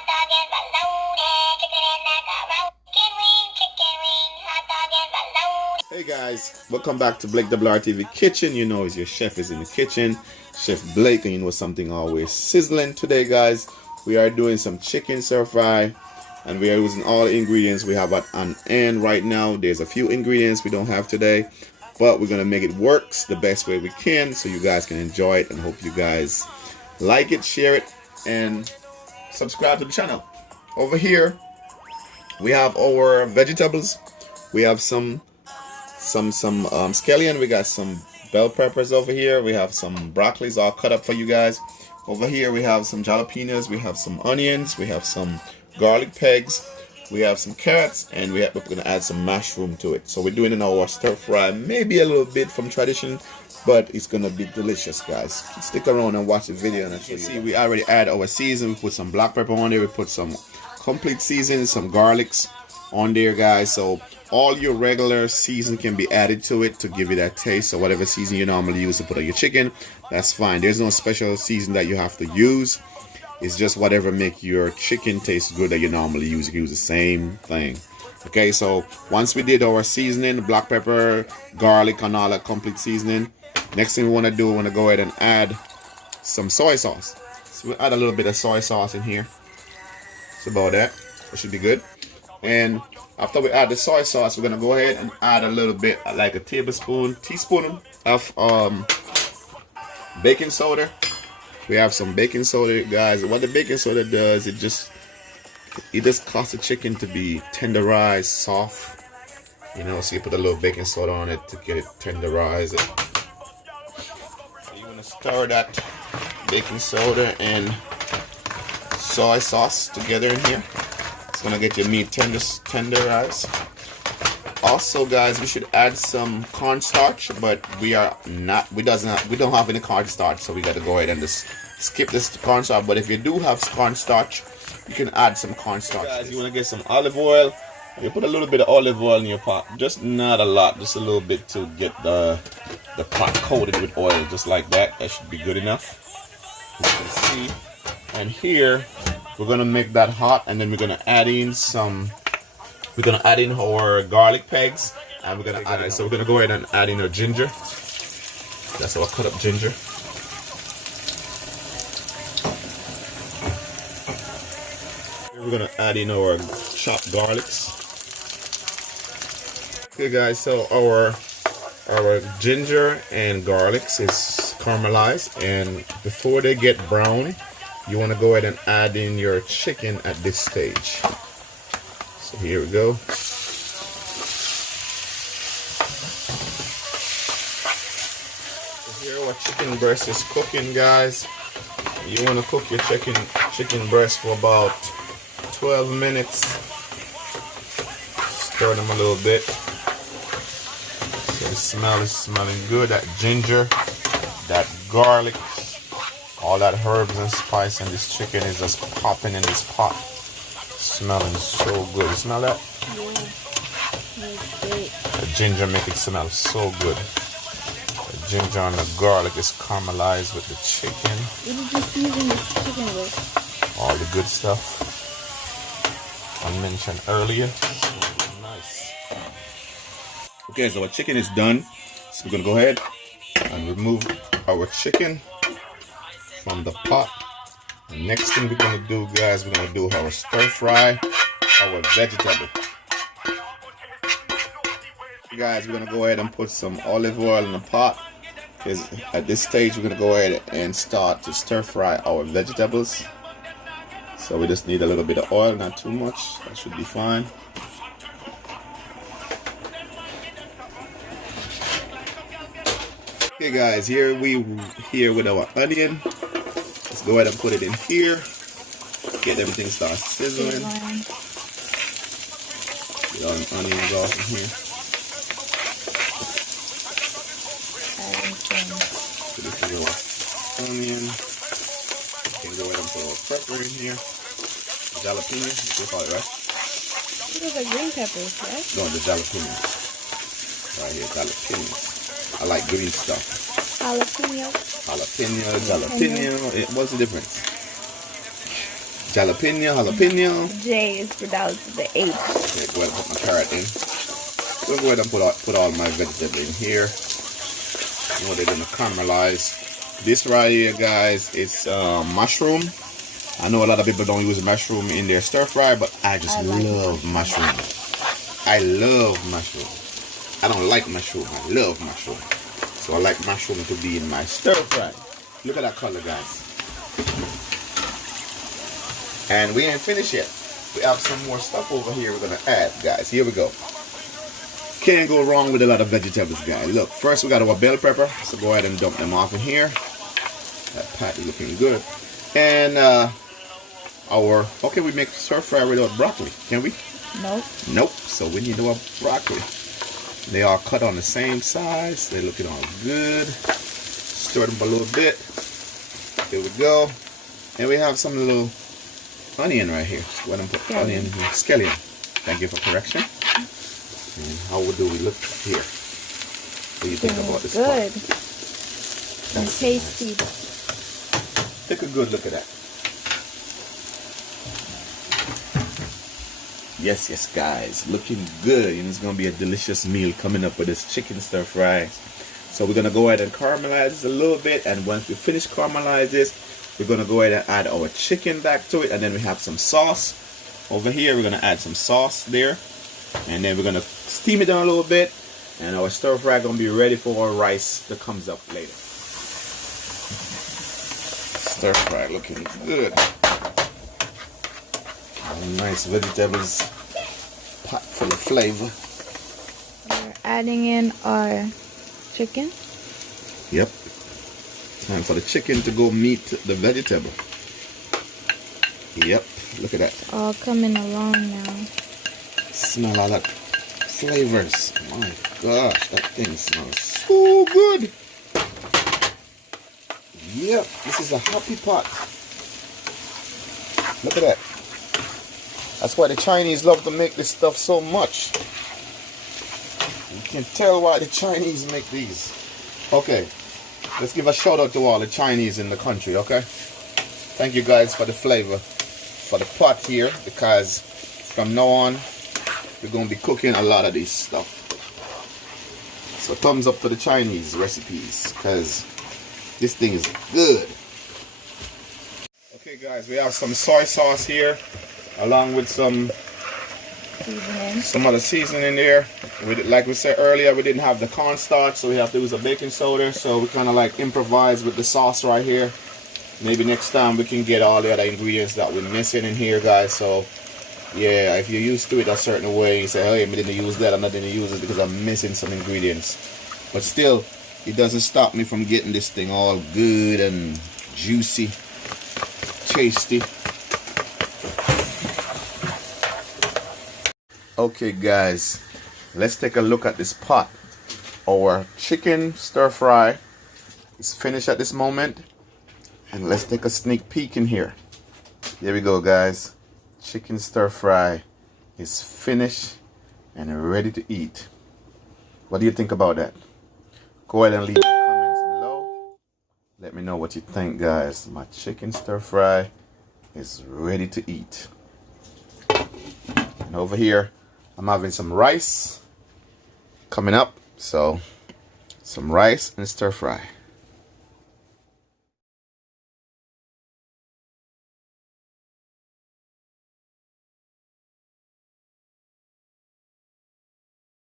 hot dog and bologna, chicken and macaroni, chicken wing, hot dog and bologna. Hey guys, welcome back to BlakeWrTv Kitchen. You know, your chef is in the kitchen, Chef Blake, and you know something always sizzling. Today, guys, we are doing some chicken stir fry, and we are using all the ingredients we have at hand right now. There's a few ingredients we don't have today, but we're gonna make it works the best way we can so you guys can enjoy it, and hope you guys like it, share it, and subscribe to the channel. Over here we have our vegetables. We have some scallion. We got some bell peppers over here. We have some broccolis all cut up for you guys. Over here we have some jalapenos. We have some onions. We have some garlic pegs. We have some carrots, and we're gonna add some mushroom to it. So we're doing in our stir fry, maybe a little bit from tradition, but it's gonna be delicious, guys. Stick around and watch the video, and you see we already add our season. We put some black pepper on there. We put some complete season, some garlics on there, guys. So all your regular season can be added to it to give you that taste. So whatever season you normally use to put on your chicken, that's fine. There's no special season that you have to use. It's just whatever make your chicken taste good that you normally use. You use the same thing. Okay, so once we did our seasoning, black pepper, garlic, and all that complete seasoning, next thing we want to do, we want to go ahead and add some soy sauce. So we'll add a little bit of soy sauce in here. It's about that. It should be good. And after we add the soy sauce, we're gonna go ahead and add a little bit, like a teaspoon of baking soda. We have some baking soda, guys. What the baking soda does, it just causes the chicken to be tenderized, soft. You know, so you put a little baking soda on it to get it tenderized. So you wanna stir that baking soda and soy sauce together in here. It's gonna get your meat tenderized. Also, guys, we should add some cornstarch, but we don't have any cornstarch, so we got to go ahead and just skip this cornstarch. But if you do have cornstarch, you can add some cornstarch. Guys, you want to get some olive oil. You put a little bit of olive oil in your pot, just not a lot, just a little bit to get the pot coated with oil, just like that. That should be good enough. You can see. And here we're gonna make that hot, and then we're gonna add in our garlic pegs, and we're gonna add it. So we're gonna go ahead and add in our ginger. That's our cut up ginger. Here we're gonna add in our chopped garlics. Okay, guys, so our ginger and garlics is caramelized, and before they get brown, you want to go ahead and add in your chicken at this stage. So here we go. So here our chicken breast is cooking, guys. You want to cook your chicken breast for about 12 minutes. Stir them a little bit. So the smell is smelling good. That ginger, that garlic, all that herbs and spice, and this chicken is just popping in this pot. Smelling so good. You smell that? Yeah. The ginger make it smell so good. The ginger and the garlic is caramelized with the chicken. What did you season this chicken with? All the good stuff I mentioned earlier. So nice. Okay, so our chicken is done. So we're gonna go ahead and remove our chicken from the pot. The next thing we're gonna do, guys, we're gonna do our stir fry, our vegetable. Guys, we're gonna go ahead and put some olive oil in the pot, because at this stage we're gonna go ahead and start to stir fry our vegetables. So we just need a little bit of oil, not too much. That should be fine. Okay, guys, here with our onion. Let's go ahead and put it in here. Get everything started sizzling. Get all the onions off in here. Put this in your onion. You can go ahead and put a little pepper in here. Jalapeno, you call it, right? These are like green peppers, right? No, the jalapeno. Right here, jalapeno. I like green stuff. Jalapeno. Jalapeno. What's the difference? jalapeno. J is pronounced the H. Okay, go ahead and put my carrot in. We'll go ahead and put all my vegetables in here. What they're gonna caramelize. This right here, guys, is mushroom. I know a lot of people don't use mushroom in their stir fry, but I just love mushroom. I love mushroom. I don't like mushroom. I love mushroom. So I like mushroom to be in my stir fry. Look at that color, guys. And we ain't finished yet. We have some more stuff over here we're gonna add, guys. Here we go. Can't go wrong with a lot of vegetables, guys. Look, first we got our bell pepper, so go ahead and dump them off in here. That pat is looking good. And we make stir fry without broccoli, can we? Nope. Nope. So we need our broccoli. They are cut on the same size. They're looking all good. Stir them a little bit. There we go. And we have some little onion right here. Go ahead and put onion here. Scallion. Thank you for correction. And how do we look here? What do you think about this? Good. Part? And tasty. Take a good look at that. Yes, guys, looking good. And it's gonna be a delicious meal coming up with this chicken stir fry. So we're gonna go ahead and caramelize this a little bit, and once we finish caramelize this, we're gonna go ahead and add our chicken back to it, and then we have some sauce over here. We're gonna add some sauce there, and then we're gonna steam it down a little bit, and our stir fry gonna be ready for our rice that comes up later. Stir fry looking good. Nice vegetables, pot full of flavor. We're adding in our chicken. Yep. Time for the chicken to go meet the vegetable. Yep. Look at that. All coming along now. Smell all that flavors. My gosh, that thing smells so good. Yep. This is a happy pot. Look at that. That's why the Chinese love to make this stuff so much. You can tell why the Chinese make these. Okay, let's give a shout out to all the Chinese in the country, okay? Thank you guys for the flavor, for the pot here, because from now on, we're going to be cooking a lot of this stuff. So thumbs up to the Chinese recipes, because this thing is good. Okay guys, we have some soy sauce here, along with some other seasoning there. Like we said earlier, we didn't have the cornstarch, so we have to use a baking soda. So we kind of like improvise with the sauce right here. Maybe next time we can get all the other ingredients that we're missing in here, guys. So yeah, if you're used to it a certain way, you say, hey, I didn't use that, I'm not going to use it because I'm missing some ingredients. But still, it doesn't stop me from getting this thing all good and juicy, tasty. Okay guys, let's take a look at this pot. Our chicken stir fry is finished at this moment, and let's take a sneak peek in here. There we go guys, chicken stir fry is finished and ready to eat. What do you think about that? Go ahead and leave the comments below. Let me know what you think, guys. My chicken stir fry is ready to eat. And over here I'm having some rice coming up, so some rice and stir fry.